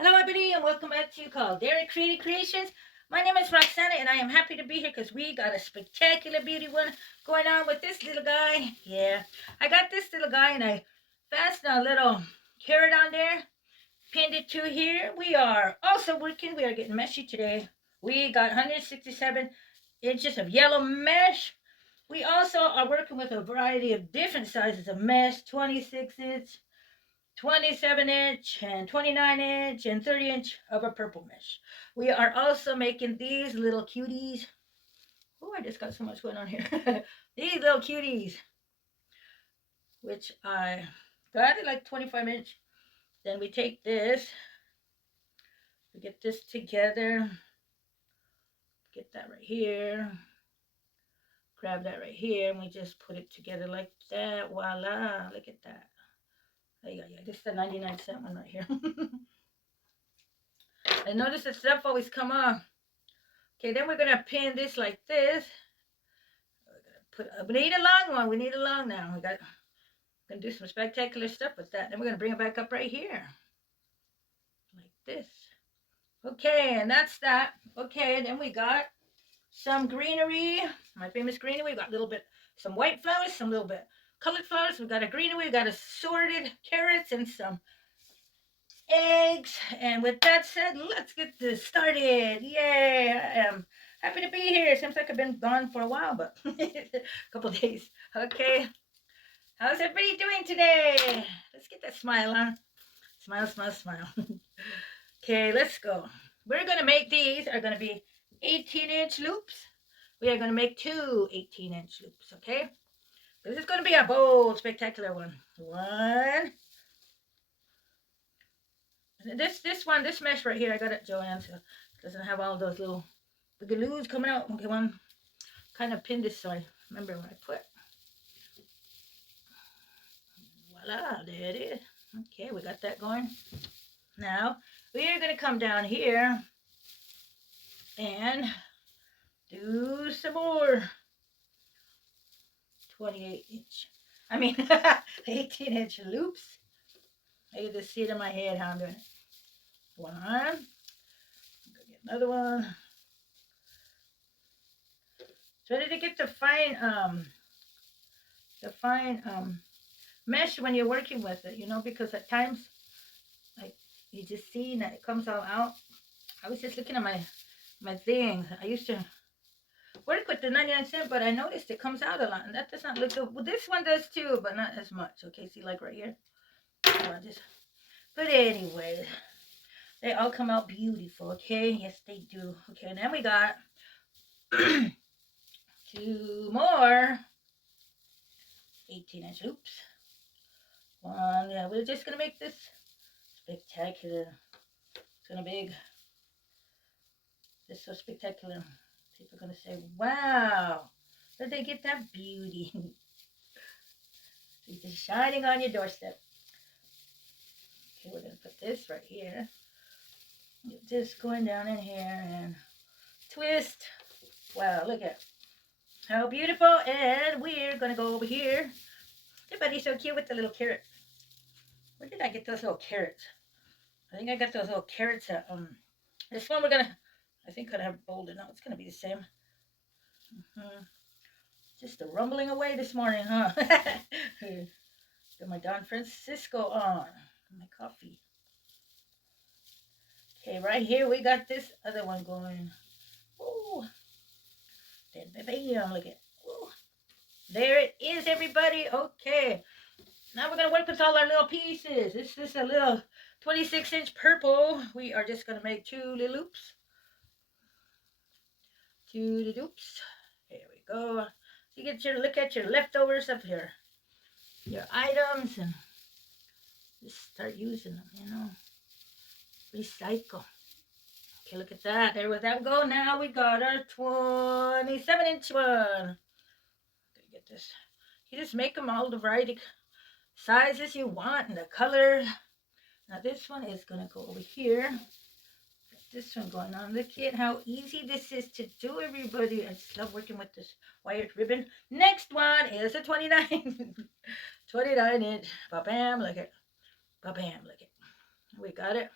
Hello, everybody, and welcome back to Caldera Creative Creations. My name is Roxana, and I am happy to be here because we got a spectacular beauty one going on with this little guy. Yeah, I got this little guy, and I fastened a little carrot on there, pinned it to here. We are also working. We are getting meshy today. We got 167 inches of yellow mesh. We also are working with a variety of different sizes of mesh, 26 inch, 27 inch and 29 inch and 30 inch of a purple mesh. We are also making these little cuties. Oh, I just got so much going on here. These little cuties, which I got it like 25 inch. Then we take this, we get this together, get that right here, grab that right here, and we just put it together like that. Voila, look at that. Yeah, this is the 99-cent one right here. I notice the stuff always come off. Okay, then we're gonna pin this like this. We need a long one. We need a long now. We're gonna do some spectacular stuff with that. Then we're gonna bring it back up right here, like this. Okay, and that's that. Okay, then we got some greenery. My famous greenery. We got a little bit, some white flowers, some little bit colored flowers. We got a greenery. We got assorted carrots and some eggs. And with that said, let's get this started. Yay! I am happy to be here. Seems like I've been gone for a while, but a couple days. Okay. How's everybody doing today? Let's get that smile on. Smile, smile, smile. Okay, let's go. We're going to make these are going to be 18-inch loops. We are going to make two 18-inch loops, okay? This is going to be a bold, spectacular one. One. This mesh right here, I got it, Joanne, so it doesn't have all those little bigaloos coming out. Okay, one kind of pinned this so I remember what I put. Voila, there it is. Okay, we got that going. Now, we are going to come down here and do some more 28-inch. 18-inch loops. I can just see it in my head how I'm doing it. One. Get another one. Try to get the fine mesh when you're working with it, because at times, like, you just see that it comes all out. I was just looking at my thing. I used to work with the 99-cent, but I noticed it comes out a lot, and that does not look good. Well, this one does too, but not as much. Okay, see, like right here. But anyway, they all come out beautiful. Okay, yes, they do. Okay, and then we got two more 18-inch loops. One, yeah, we're just gonna make this spectacular. It's gonna be big. This is so spectacular. People are gonna say, "Wow, where'd they get that beauty?" It's just shining on your doorstep. Okay, we're gonna put this right here. Get this going down in here and twist. Wow, look at how beautiful. And we're gonna go over here. Everybody's so cute with the little carrots. Where did I get those little carrots? I think I got those little carrots at this one I think I'd have bolded. No, it's gonna be the same. Just a rumbling away this morning, huh? Got my Don Francisco on. My coffee. Okay, right here we got this other one going. Ooh. Then bam, look at. Ooh. There it is, everybody. Okay. Now we're gonna work with all our little pieces. This is a little 26-inch purple. We are just gonna make two little loops. Two little loops. There we go. You get your look at your leftovers of your items and just start using them, Recycle. Okay, look at that. There we go. Now we got our 27-inch one. Gonna get this. You just make them all the variety sizes you want and the color. Now this one is gonna go over here. Got this one going on. Look at how easy this is to do, everybody. I just love working with this wired ribbon. Next one is a 29 inch. Ba-bam, look at. Ba-bam, look at. We got it.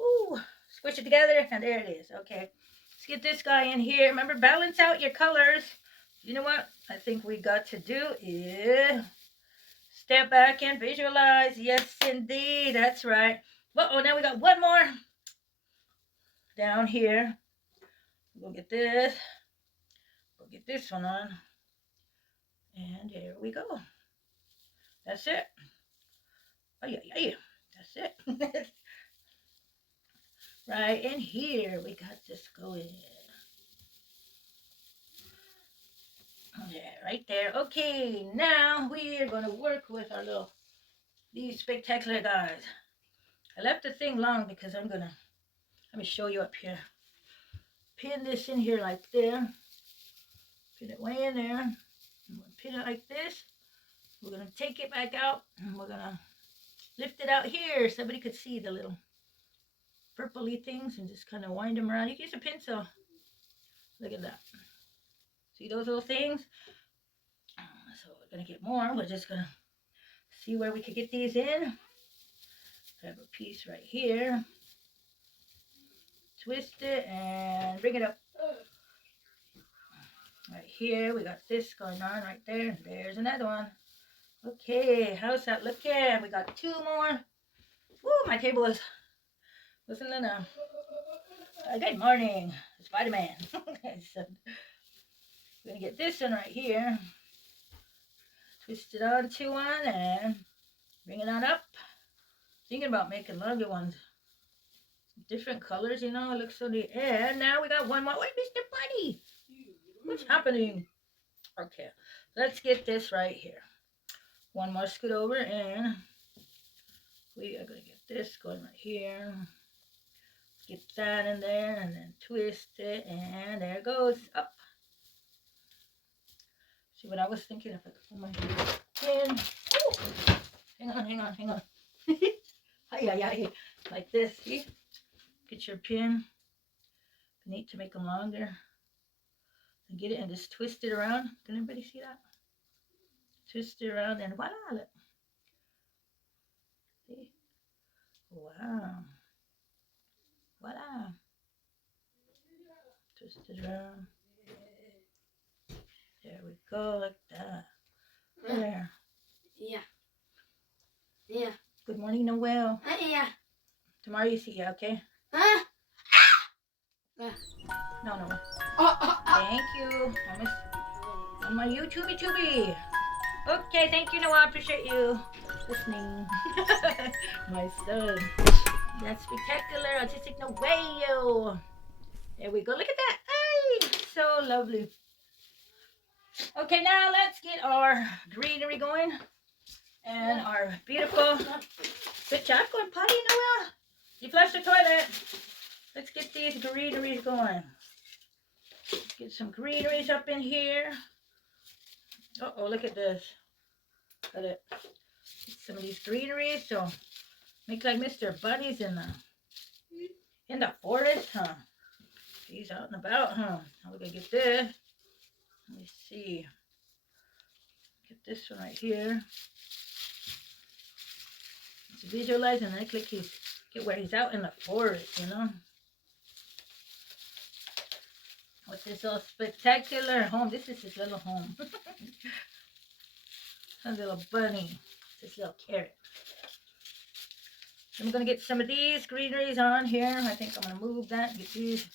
Woo! Squish it together, and there it is. Okay. Let's get this guy in here. Remember, balance out your colors. You know what I think we got to do is step back and visualize. Yes, indeed. That's right. Uh-oh, now we got one more down here. We'll get this. We'll get this one on. And there we go. That's it. Oh, yeah. That's it. Right in here, we got this going. Yeah, right there. Okay, now we are going to work with our these spectacular guys. I left the thing long because let me show you up here. Pin this in here like there. Pin it way in there. I'm going to pin it like this. We're going to take it back out and we're going to lift it out here. Somebody could see the little purpley things and just kind of wind them around. You can use a pencil. Look at that. See those little things? So we're going to get more. We're just going to see where we could get these in. I have a piece right here. Twist it and bring it up. Right here, we got this going on right there. There's another one. Okay, how's that looking? We got two more. Woo, my table wasn't enough. Good morning, Spider-Man. So, we're gonna get this one right here. Twist it onto one and bring it on up. Thinking about making longer ones. Different colors, you know, it looks so neat. And now we got one more. Wait, Mr. Bunny! What's happening? Okay, let's get this right here. One more scoot over and we are going to get this going right here. Get that in there and then twist it and there it goes up. See what I was thinking if I could put my pin. Ooh. Hang on. Like this, see? Get your pin. You need to make them longer. And get it and just twist it around. Can anybody see that? Twist it around and voila, look. See? Wow. Voila. Twist it around. There we go, like that. There. Yeah. Good morning, Noel. Yeah. Tomorrow you see you, okay? Huh? No. Thank you. On my YouTube. Okay, thank you, Noel. I appreciate you listening. My son. That's spectacular. Autistic Noel. There we go. Look at that. Hey, so lovely. Okay, now let's get our greenery going. And our beautiful. Good job going potty, Noel. You flushed the toilet. Let's get these greeneries going. Get some greeneries up in here. Uh-oh, look at this. Got it. Get some of these greeneries. So make like Mr. Bunny's in the forest, huh? He's out and about, huh? Now we're gonna get this. Let me see. Get this one right here. Let's visualize and then click get where he's out in the forest, you know? With this little spectacular home. This is his little home. A little bunny. This little carrot. I'm going to get some of these greeneries on here. I think I'm going to move that and get these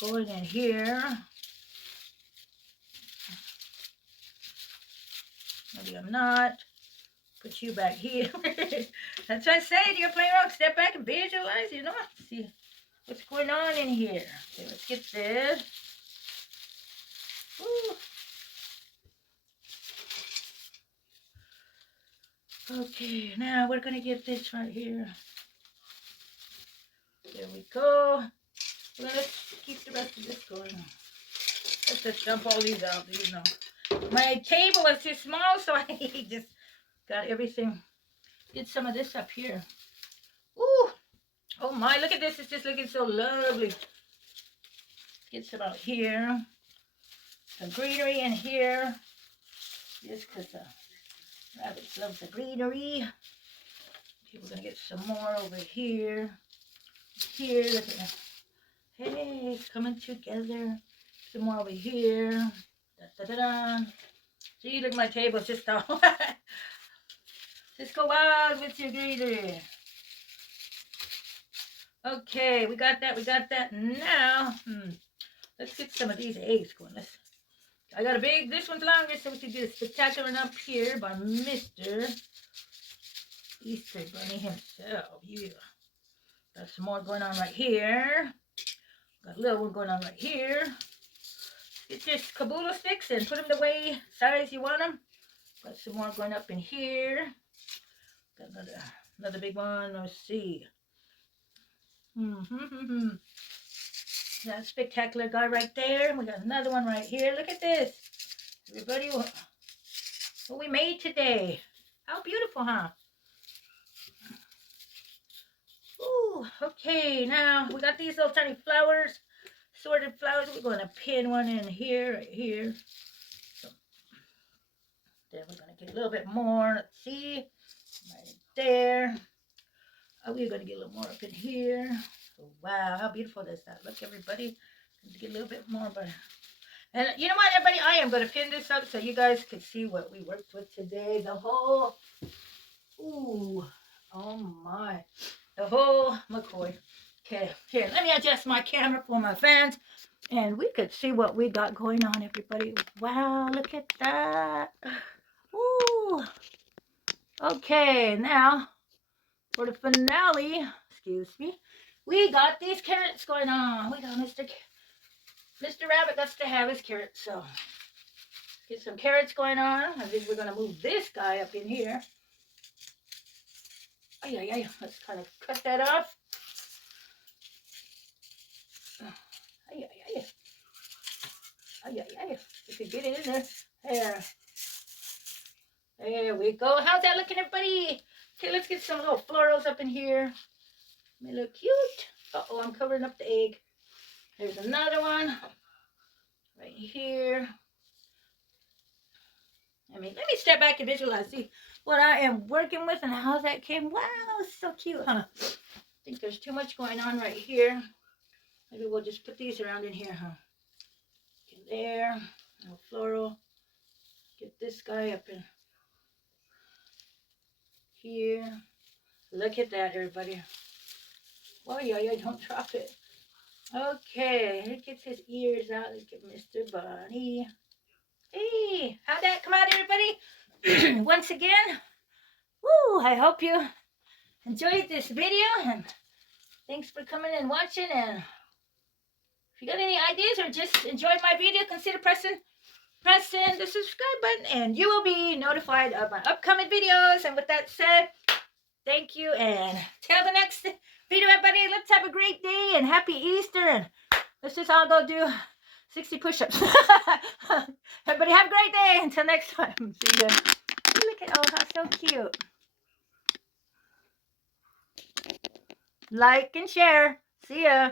going in here. Maybe I'm not. Put you back here. That's what I said. You're playing around. Step back and visualize. You know, see what's going on in here. Okay, let's get this. Woo. Okay, now we're going to get this right here. There we go. Let's keep the rest of this going. Let's just dump all these out. You know, my table was too small, so I just got everything. Did some of this up here. Ooh. Oh my, look at this. It's just looking so lovely. Let's get some out here. Some greenery in here. Just because rabbits love the greenery. Okay, we're going to get some more over here. here. Look at that. Hey, it's coming together. Some more over here. Da, da, da, da. See, look at my table. It's just all. Just go wild with your greenery. Okay, we got that. We got that. Now, let's get some of these eggs going. I got a big. This one's longer, so we can do a spectacular one up here by Mr. Easter Bunny himself. Yeah. Got some more going on right here. Got a little one going on right here. Get this caboodle sticks and put them the way size you want them. Got some more going up in here. Got another big one. Let's see. That spectacular guy right there. We got another one right here. Look at this. Everybody, what we made today. How beautiful, huh? Ooh, okay. Now, we got these little tiny flowers. Sorted flowers. We're going to pin one in here, right here. So, then we're going to get a little bit more. Let's see. Right there. Oh, we're going to get a little more up in here. Oh, wow, how beautiful does that look, everybody? Let's get a little bit more. And you know what, everybody? I am going to pin this up so you guys can see what we worked with today. The whole, ooh, oh my. The whole McCoy. Okay, here, let me adjust my camera for my fans. And we could see what we got going on, everybody. Wow, look at that. Ooh. Okay, now for the finale, excuse me, we got these carrots going on. We got Mr. Rabbit got to have his carrots, so get some carrots going on. I think we're going to move this guy up in here. Ay. Let's kind of cut that off. Ay. We could get it in there. There we go. How's that looking, everybody? Okay, let's get some little florals up in here. They look cute. Uh-oh, I'm covering up the egg. There's another one right here. Let me step back and visualize, see what I am working with and how that came. Wow, so cute, huh? I think there's too much going on right here. Maybe we'll just put these around in here, huh? Get there, little floral. Get this guy up in here. Look at that, everybody. Oh, yeah, don't drop it. Okay, here gets his ears out. Let's get Mr. Bunny. Hey, how'd that come out, everybody? Once again, woo, I hope you enjoyed this video, and thanks for coming and watching. And if you got any ideas or just enjoyed my video, consider pressing the subscribe button, and you will be notified of my upcoming videos. And with that said, thank you, and till the next video, everybody, let's have a great day and happy Easter, and let's just all go do 60 push-ups. Everybody have a great day. Until next time. See ya. Look at, oh, that's so cute. Like and share. See ya.